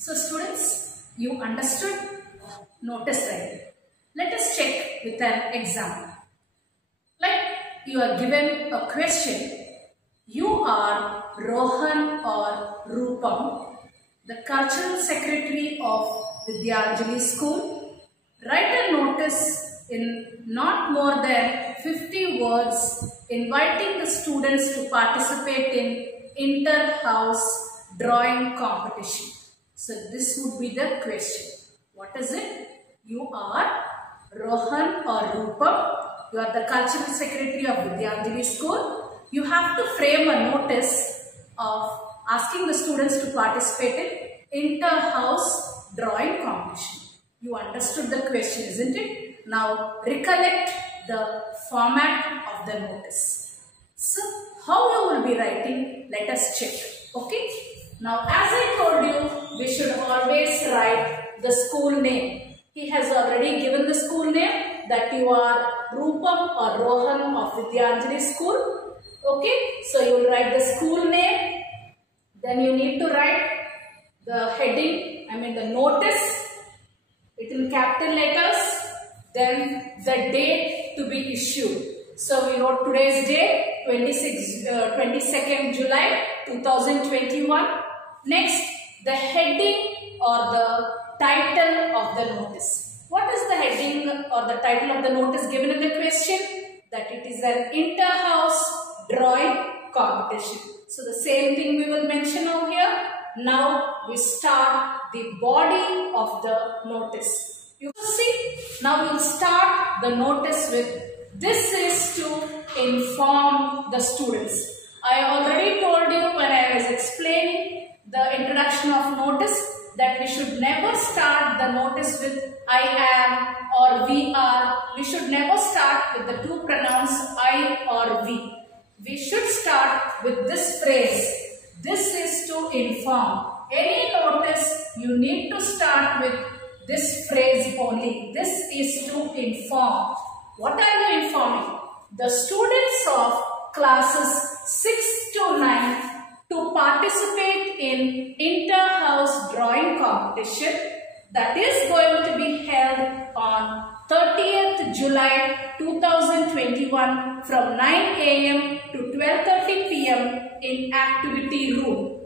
So students, you understood notice writing. Let us check with an example. Like you are given a question. You are Rohan or Rupam, the cultural secretary of Vidyanjali School. Write a notice in not more than 50 words inviting the students to participate in inter-house drawing competition. So this would be the question. What is it? You are Rohan or Rupam. You are the cultural secretary of Vidyanjali School. You have to frame a notice of asking the students to participate in inter-house drawing competition. You understood the question, isn't it? Now recollect the format of the notice. So how you will be writing? Let us check. Okay. Now as I told you, we should always write the school name. He has already given the school name that you are Rupam or Rohan of Vidyanjali School. Okay. So you will write the school name. Then you need to write the heading, the notice. It in capital letters. Then the date to be issued. So we wrote today's date, 22nd July 2021. Next, the heading or the title of the notice. What is the heading or the title of the notice given in the question? That it is an inter-house drawing competition. So the same thing we will mention over here. Now we start the body of the notice. You see, now we'll start the notice with this is to inform the students. I already told you when I was explaining the introduction of notice that we should never start the notice with I am or we are. We should never start with the two pronouns I or we. We should start with this phrase. This is to inform. Any notice you need to start with this phrase only. This is to inform. What are you informing? The students of classes 6 to 9 to participate in inter-house drawing competition that is going to be held on 30th July 2021 from 9 a.m. to 12:30 p.m. in activity room.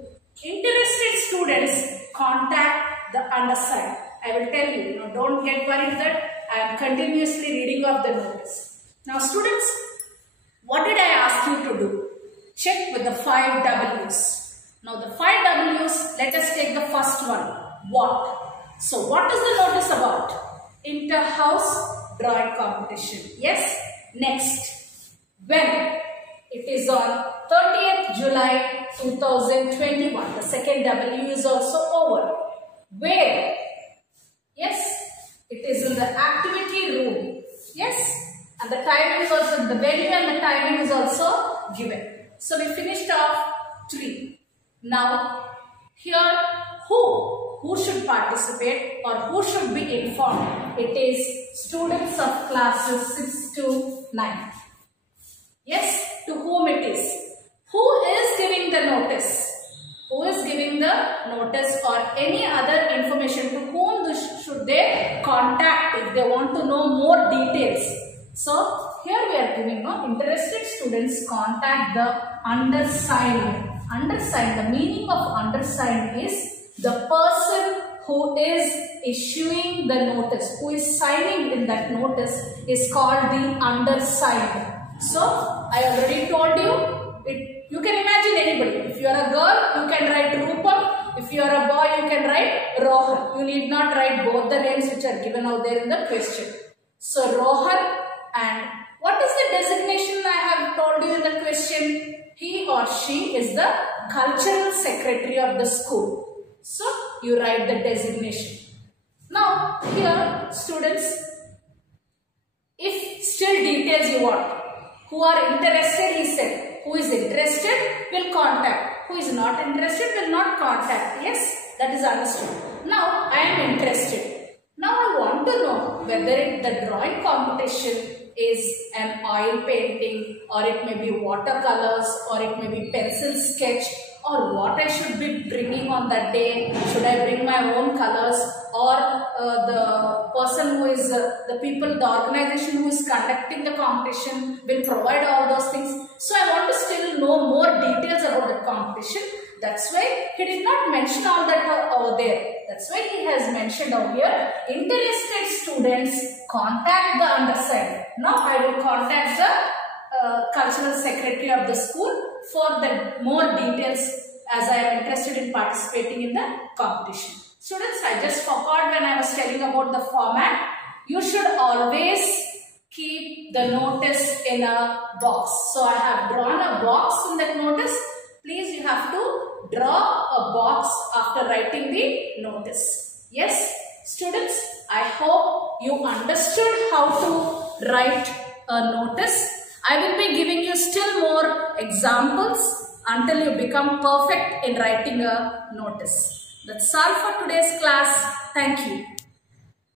Interested students contact the undersigned. I will tell you, don't get worried that I am continuously reading off the notice. Now students, what did I ask you to do? Check with the 5 W's. Now the 5 W's, let us take the first one. What? So what is the notice about? Inter-house drawing competition. Yes. Next. When? It is on 30th July 2021. The second W is also over. Where? Yes. It is in the activity room. Yes. And the timing is also, the venue and the timing is also given. So we finished off 3. Now here who should participate or who should be informed? It is students of classes 6 to 9. Yes, to whom it is? Who is giving the notice? Who is giving the notice or any other information? To whom should they contact if they want to know more details? So here we are giving interested students contact the undersigned. Undersigned, the meaning of undersigned is the person who is issuing the notice, who is signing in that notice is called the undersigned. So I already told you, you can imagine anybody. If you are a girl, you can write Rupam. If you are a boy, you can write Rohan. You need not write both the names which are given out there in the question. So Rohan. And what is the designation I have told you in the question? He or she is the cultural secretary of the school. So you write the designation. Now here students, if still details you want, who are interested, he said, who is interested will contact. Who is not interested will not contact. Yes, that is understood. Now I am interested. Now I want to know whether the drawing competition is an oil painting or it may be watercolors or it may be pencil sketch or what I should be bringing on that day. Should I bring my own colors, or the person who is, the organization who is conducting the competition will provide all those things. So I want to still know more details about the competition. That's why he did not mention all that over there. That's why he has mentioned over here, interested students contact the undersigned. Now I will contact the cultural secretary of the school for the more details, as I am interested in participating in the competition. Students, I just forgot when I was telling about the format. You should always keep the notice in a box. So I have drawn a box in that notice. Please, you have to draw a box after writing the notice. Yes, students, I hope you understood how to write a notice. I will be giving you still more examples until you become perfect in writing a notice. That's all for today's class. Thank you.